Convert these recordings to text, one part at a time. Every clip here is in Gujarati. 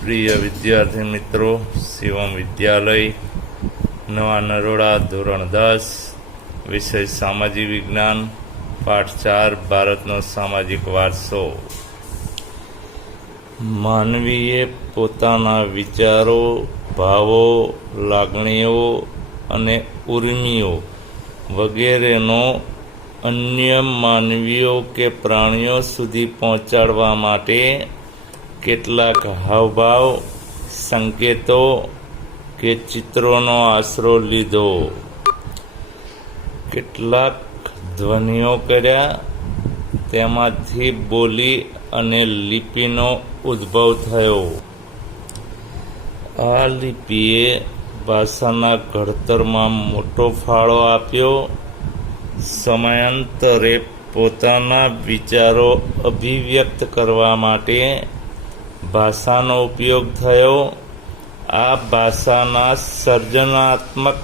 પ્રિય વિદ્યાર્થી મિત્રો, શિવમ વિદ્યાલય નવા નરોડા ધોરણ 10 વિષય સામાજિક વિજ્ઞાન પાઠ 4 ભારતનો સામાજિક વારસો। માનવીએ પોતાના વિચારો, ભાવો, લાગણીઓ અને ઉર્મિઓ વગેરેનો અન્ય માનવીઓ કે પ્રાણીઓ સુધી પહોંચાડવા માટે કેટલાક હાવભાવ, સંકેતો કે ચિત્રોનો આશરો લીધો। કેટલાક ધ્વનિઓ કર્યા, તેમાંથી બોલી અને લિપિનો ઉદ્ભવ થયો। આ લિપિએ ભાષાના ઘડતરમાં મોટો ફાળો આપ્યો। સમયાંતરે પોતાના વિચારો અભિવ્યક્ત કરવા માટે ભાષાનો ઉપયોગ થયો। આ ભાષાના સર્જનાત્મક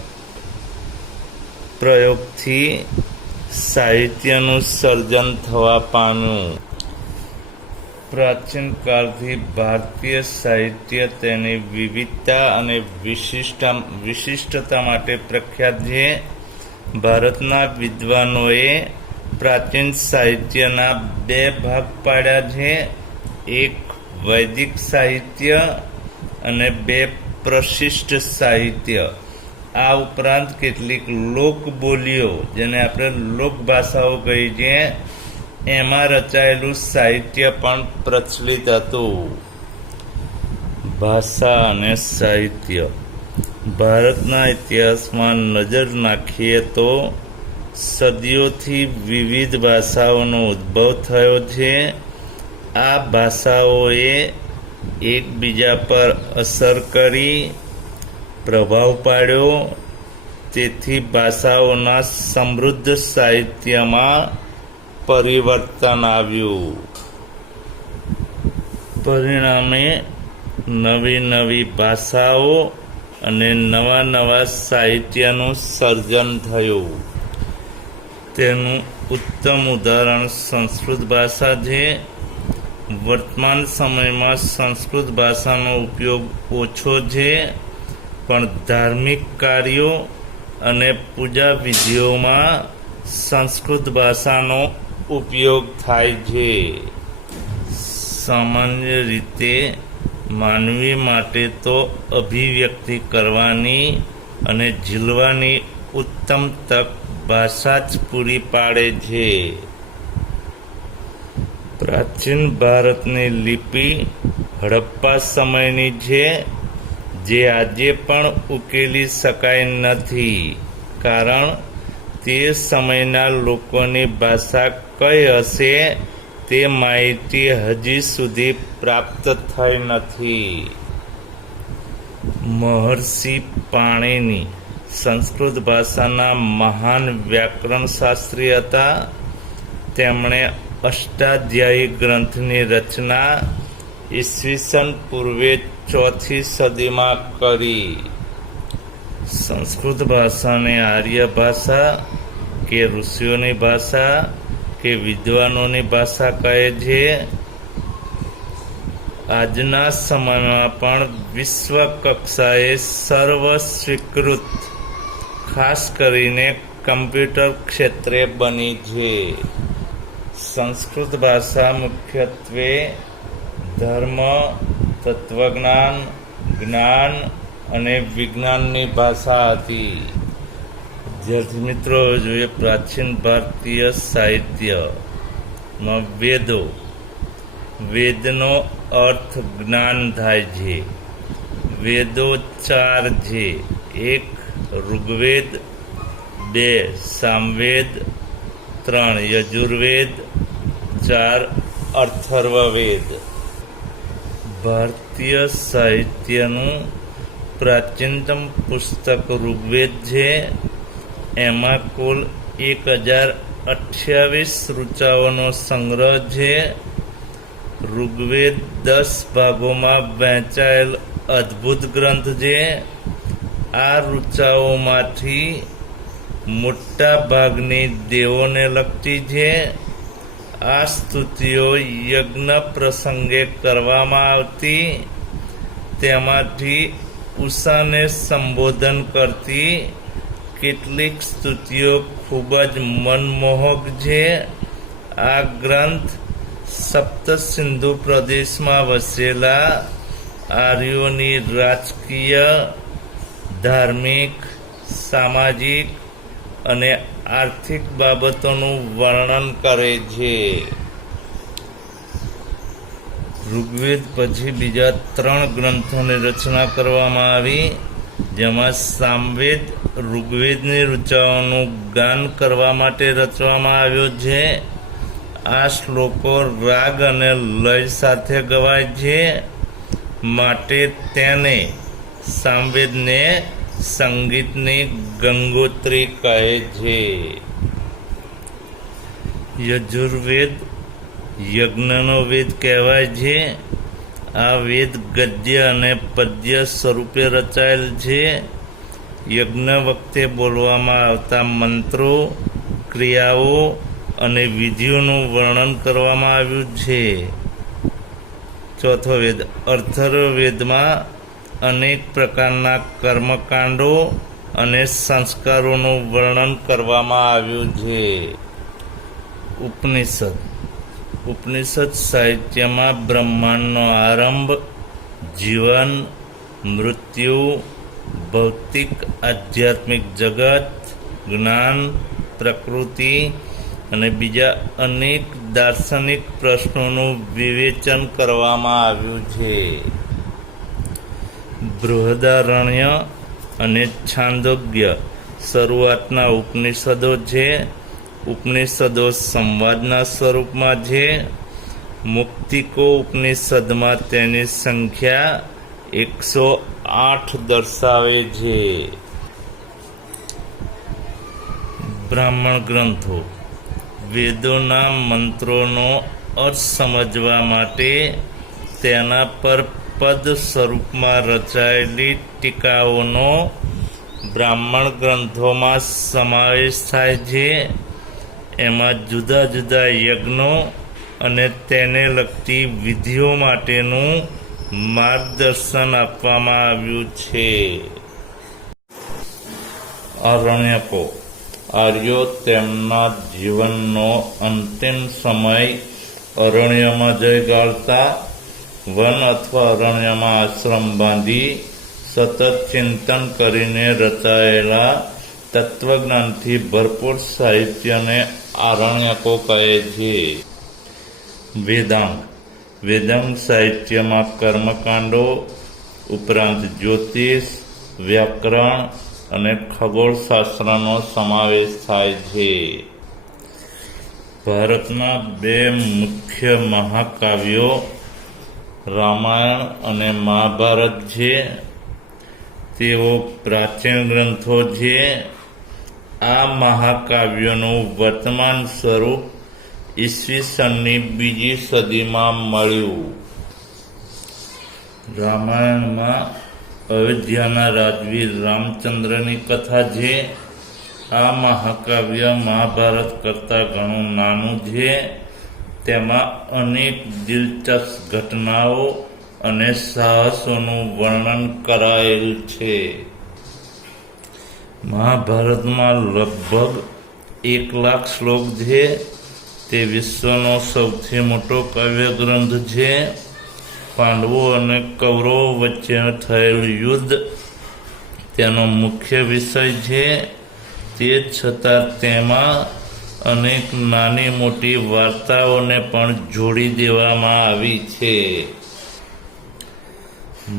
પ્રયોગથી સાહિત્યનું સર્જન થવા પામ્યું। પ્રાચીન કાળથી ભારતીય સાહિત્ય તેની વિવિધતા અને વિશિષ્ટતા માટે પ્રખ્યાત છે। ભારતના વિદ્વાનોએ પ્રાચીન સાહિત્યના બે ભાગ પાડ્યા છે, એક વૈદિક સાહિત્ય અને બે પ્રશિષ્ટ સાહિત્ય। આ ઉપરાંત કેટલીક લોકબોલીઓ, જેને આપણે લોકભાષાઓ કહીએ છીએ, એમાં રચાયેલું સાહિત્ય પણ પ્રચલિત હતું। ભાષા અને સાહિત્ય। ભારતના ઇતિહાસમાં નજર નાખીએ તો સદીઓથી વિવિધ ભાષાઓનો ઉદ્ભવ થયો છે। આ ભાષાઓએ એકબીજા પર અસર કરી પ્રભાવ પાડ્યો, તેથી ભાષાઓના સમૃદ્ધ સાહિત્યમાં પરિવર્તન આવ્યું। પરિણામે નવી નવી ભાષાઓ અને નવા નવા સાહિત્યનું સર્જન થયું। તેનું ઉત્તમ ઉદાહરણ સંસ્કૃત ભાષા છે। વર્તમાન સમયમાં સંસ્કૃત ભાષાનો ઉપયોગ ઓછો છે, પણ ધાર્મિક કાર્યો અને પૂજા વિધિઓમાં સંસ્કૃત ભાષાનો ઉપયોગ થાય છે। સામાન્ય રીતે માનવી માટે તો અભિવ્યક્તિ કરવાની અને ઝીલવાની ઉત્તમ તક ભાષા જ પૂરી પાડે છે। પ્રાચીન ભારતની લિપિ હડપ્પા સમયની છે, જે આજે પણ ઉકેલી શકાય નથી, કારણ તે સમયના લોકોની ભાષા કઈ હશે તે માહિતી હજી સુધી પ્રાપ્ત થઈ નથી। મહર્ષિ પાણિની સંસ્કૃત ભાષાના મહાન વ્યાકરણશાસ્ત્રી હતા। તેમણે અષ્ટાધ્યાયી ગ્રંથની રચના ઈસવીસન પૂર્વે 4મી સદીમાં કરી। સંસ્કૃત ભાષાને આર્ય ભાષા કે ઋષિઓની ભાષા કે વિદ્વાનોની ભાષા કહે છે। આજના સમયમાં પણ વિશ્વ કક્ષાએ સર્વ સ્વીકૃત, ખાસ કરીને કમ્પ્યુટર ક્ષેત્રે બની છે। સંસ્કૃત ભાષા મુખ્યત્વે ધર્મ, તત્વજ્ઞાન, જ્ઞાન અને વિજ્ઞાનની ભાષા હતી। વિદ્યાર્થી મિત્રો, જોઈએ પ્રાચીન ભારતીય સાહિત્યમાં વેદો। વેદનો અર્થ જ્ઞાન થાય છે। વેદો 4 છે, 1 ઋગ્વેદ, 2 સામવેદ, 3 યજુર્વેદ, 4 અથર્વવેદ। ભારતીય સાહિત્યનું પ્રાચીનતમ પુસ્તક ઋગ્વેદ છે। એમાં કુલ 1028 ઋચાઓનો સંગ્રહ છે। ઋગ્વેદ 10 ભાગોમાં વહેંચાયેલ અદ્ભુત ગ્રંથ છે। આ ઋચાઓમાંથી મોટા ભાગની દેવોને લગતી છે। આ સ્તુતિઓ યજ્ઞ પ્રસંગે કરવામાં આવતી તેમાંથી ઉષાને સંબોધન કરતી કેટલીક સ્તુતિઓ ખૂબ જ મનમોહક છે. આ ગ્રંથ સપ્ત સિંધુ પ્રદેશમાં વસેલા આર્યોની રાજકીય, ધાર્મિક, સામાજિક અને આર્થિક બાબતોનું વર્ણન કરે છે. ઋગ્વેદ પછી બીજા 3 ગ્રંથોની રચના કરવામાં આવી, જેમાં સામવેદ ઋગ્વેદની ઋચાઓનું ગાન કરવા માટે રચવામાં આવ્યો છે. આ શ્લોકો રાગ અને લય સાથે ગવાય છે, માટે તેને સામવેદને સંગીતની ગંગોત્રી કહે છે. યજુર્વેદ યજ્ઞનો વેદ કહેવાય છે. આ વેદ ગદ્ય અને પદ્ય સ્વરૂપે રચાયેલ છે. યજ્ઞ વખતે બોલવામાં આવતા મંત્રો, ક્રિયાઓ અને વિધિઓનું વર્ણન કરવામાં આવ્યું છે. ચોથો વેદ અથર્વવેદમાં અનેક પ્રકારના કર્મકાંડો અને સંસ્કારોનું વર્ણન કરવામાં આવ્યું છે. ઉપનિષદ સાહિત્યમાં બ્રહ્માંડનો આરંભ, જીવન, મૃત્યુ, ભૌતિક આધ્યાત્મિક જગત, જ્ઞાન, પ્રકૃતિ અને બીજા અનેક દાર્શનિક પ્રશ્નોનું વિવેચન કરવામાં આવ્યું છે. બૃહદારણ્ય અને છાંદોગ્ય શરૂઆતના ઉપનિષદો છે. ઉપનિષદો સંવાદના સ્વરૂપમાં છે. મુક્તિકો ઉપનિષદમાં તેની સંખ્યા 108 દર્શાવે છે. બ્રાહ્મણ ગ્રંથો વેદોના મંત્રોનો અર્થ સમજવા માટે તેના પર પદ સ્વરૂપમાં રચાયેલી ટીકાઓનો બ્રાહ્મણ ગ્રંથોમાં સમાવેશ થાય છે. એમાં જુદા જુદા યજ્ઞો અને તેને લગતી વિધિઓ માટેનું માર્ગદર્શન આપવામાં આવ્યું છે. આરણ્યકો આર્યો તેમના જીવનનો અંતિમ સમય અરણ્યમાં જઈ ગાળતા. વન અથવા અરણ્યમાં આશ્રમ બાંધી સતત ચિંતન કરીને રચાયેલા તત્વજ્ઞાનથી ભરપૂર સાહિત્યને આરણ્યકો કહે છે. વેદાંગ સાહિત્યમાં કર્મકાંડો ઉપરાંત જ્યોતિષ, વ્યાકરણ અને ખગોળશાસ્ત્રનો સમાવેશ થાય છે. ભારતના 2 મુખ્ય મહાકાવ્યો રામાયણ અને મહાભારત છે. તેઓ પ્રાચીન ગ્રંથો છે. આ મહાકાવ્યોનું વર્તમાન સ્વરૂપ ઈસવીસનની 2જી સદીમાં મળ્યું. રામાયણમાં અયોધ્યાના રાજવીર રામચંદ્રની કથા છે. આ મહાકાવ્ય મહાભારત કરતાં ઘણું નાનું છે. તેમાં અનેક દિલચસ્પ ઘટનાઓ અને સાહસોનું વર્ણન કરાયેલ છે. મહાભારતમાં લગભગ 1,00,000 શ્લોક છે. તે વિશ્વનો સૌથી મોટો કાવ્ય ગ્રંથ છે. પાંડવો અને કૌરવો વચ્ચે થયેલ યુદ્ધ તેનો મુખ્ય વિષય છે. તે છતાં તેમાં અનેક નાની મોટી વાર્તાઓને પણ જોડી દેવામાં આવી છે.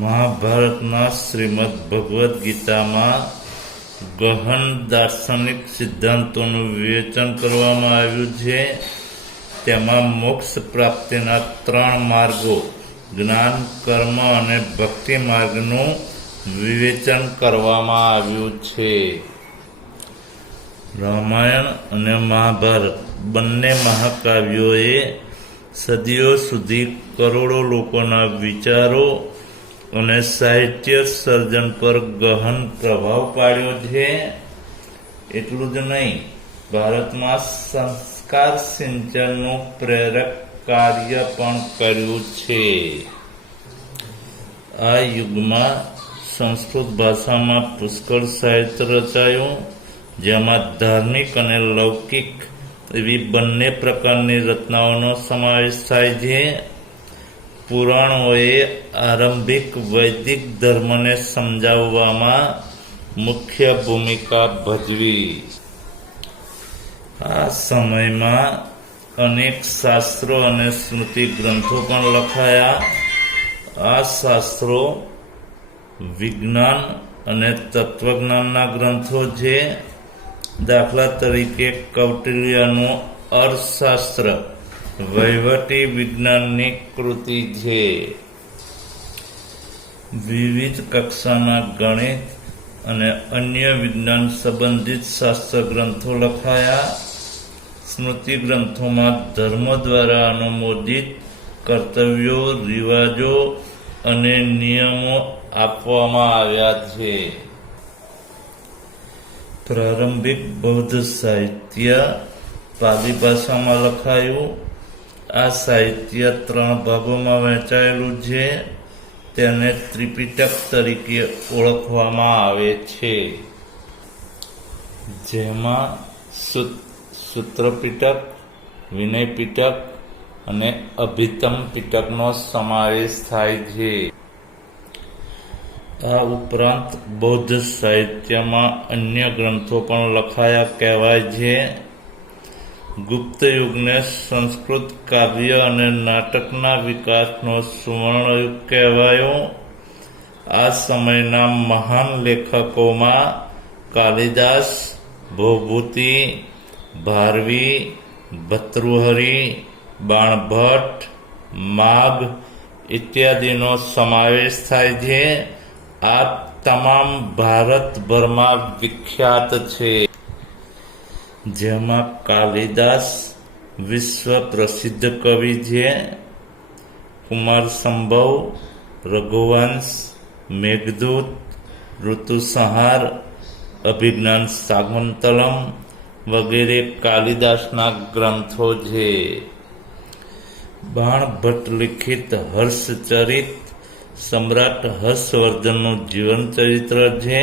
મહાભારતના શ્રીમદ ભગવદ્ ગીતામાં ગહન દાર્શનિક સિદ્ધાંતોનું વિવેચન કરવામાં આવ્યું છે. તેમાં મોક્ષ પ્રાપ્તિના 3 માર્ગો જ્ઞાન, કર્મ અને ભક્તિ માર્ગનું વિવેચન કરવામાં આવ્યું છે. રામાયણ અને મહાભારત બંને મહાકાવ્યોએ સદીઓ સુધી કરોડો લોકોના વિચારો અને સાહિત્ય સર્જન પર ગહન પ્રભાવ પાડ્યો છે. એટલું જ નહીં, ભારતમાં સંસ્કાર સિંચનનું પ્રેરક કાર્ય પણ કર્યું છે. આ યુગમાં સંસ્કૃત ભાષામાં પુષ્કળ સાહિત્ય રચાયું, જેમાં ધાર્મિક અને લૌકિક એવી બંને પ્રકારની રચનાઓનો સમાવેશ થાય છે. પુરાણોએ આરંભિક વૈદિક ધર્મને સમજાવવામાં મુખ્ય ભૂમિકા ભજવી. આ સમયમાં અનેક શાસ્ત્રો અને સ્મૃતિ ગ્રંથો પણ લખાયા. આ શાસ્ત્રો વિજ્ઞાન અને તત્વજ્ઞાનના ગ્રંથો છે. દાખલા તરીકે કૌટિલ્યનું અર્થશાસ્ત્ર વહીવટી વિજ્ઞાનની કૃતિ છે. વિવિધ કક્ષાના ગણિત અને અન્ય વિજ્ઞાન સંબંધિત શાસ્ત્ર ગ્રંથો લખાયા. સ્મૃતિ ગ્રંથોમાં ધર્મ દ્વારા અનુમોદિત કર્તવ્યો, રિવાજો અને નિયમો આપવામાં આવ્યા છે. પ્રારંભિક બૌદ્ધ સાહિત્ય પાલી ભાષામાં લખાયું. આ સાહિત્ય 3 ભાગોમાં વહેંચાયેલું છે. તેને ત્રિપિટક તરીકે ઓળખવામાં આવે છે, જેમાં સૂત્ર પિટક, વિનય પિટક અને અભિધમ પિટકનો સમાવેશ થાય છે. આ ઉપરાંત બૌદ્ધ સાહિત્યમાં અન્ય ગ્રંથો પણ લખાયા કહેવાય છે. ગુપ્ત યુગને સંસ્કૃત કાવ્ય અને નાટકના વિકાસનો સુવર્ણયુગ કહેવાયો. આ સમયના મહાન લેખકોમાં કાલિદાસ, ભૌભૂતિ, ભારવી, ભર્તૃહરિ, બાણભટ્ટ, માઘ ઇત્યાદિનો સમાવેશ થાય છે. આ તમામ ભારતભરમાં વિખ્યાત છે, જેમાં કાલિદાસ વિશ્વ પ્રસિદ્ધ કવિ છે. કુમાર સંભવ, રઘુવંશ, મેઘદૂત, ઋતુસંહાર, અભિજ્ઞાન શાકુંતલમ વગેરે કાલિદાસના ગ્રંથો છે. બાણભટ્ટ લિખિત હર્ષચરિત સમ્રાટ હર્ષવર્ધનનું જીવન ચરિત્ર છે.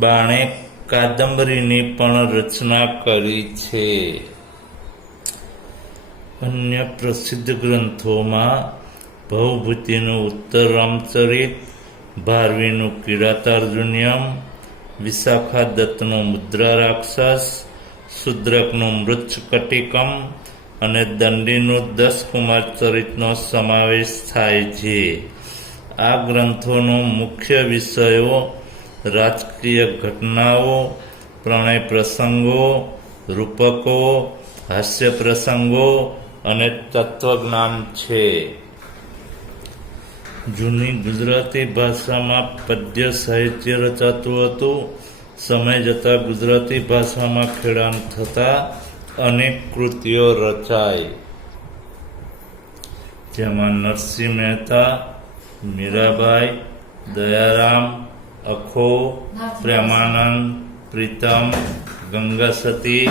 બાણે કાદંબરીની પણ રચના કરી છે. અન્ય પ્રસિદ્ધ ગ્રંથોમાં ભૌભૂતિનું ઉત્તર રામચરિત, ભારવીનું કિરાતાર્જુનિયમ, વિશાખા દત્તનું મુદ્રા રાક્ષસ, શુદ્રકનું મૃચ્છકટિકમ અને દંડીનું 10 કુમાર ચરિતનો સમાવેશ થાય છે. આ ગ્રંથોનો મુખ્ય વિષયો રાજકીય ઘટનાઓ, પ્રણય પ્રસંગો, રૂપકો, હાસ્ય પ્રસંગો અને તત્વજ્ઞાન છે. જૂની ગુજરાતી ભાષામાં પદ્ય સાહિત્ય રચાતું હતું. સમય જતાં ગુજરાતી ભાષામાં ખેડાણ થતાં અનેક કૃતિઓ રચાઈ, જેમાં નરસિંહ મહેતા, મીરાબાઈ, દયારામ, અખો, પ્રેમાનંદ, પ્રીતમ, ગંગાસતી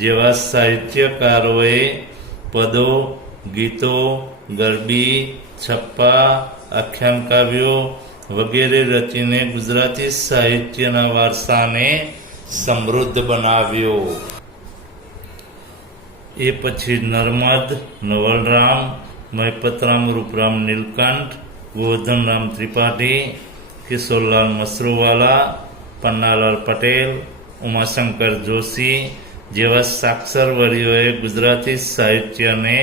જેવા સાહિત્યકારોએ પદો, ગીતો, ગરબી, છપ્પા, આખ્યાન કાવ્યો વગેરે રચીને ગુજરાતી સાહિત્યના વારસાને સમૃદ્ધ બનાવ્યો. એ પછી નર્મદ, નવલરામ, મહિપતરામ, રૂપરામ નીલકંઠ, ગોવર્ધનરામ ત્રિપાઠી, કિશોરલાલ મસરૂવાલા, પન્નાલાલ પટેલ, ઉમાશંકર જોશી જેવા સાક્ષર વડીઓએ ગુજરાતી સાહિત્યને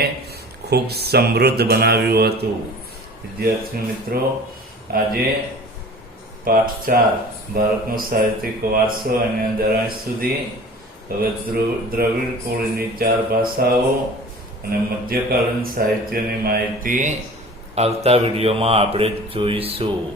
ખૂબ સમૃદ્ધ બનાવ્યું હતું. વિદ્યાર્થી મિત્રો, આજે પાઠ 4 ભારતનો સાહિત્યિક વારસો અને અંદર અંશ સુધી હવે દ્રવિડ કુળની 4 ભાષાઓ અને મધ્યકાલીન સાહિત્યની માહિતી આવતા વિડીયોમાં આપણે જોઈશું.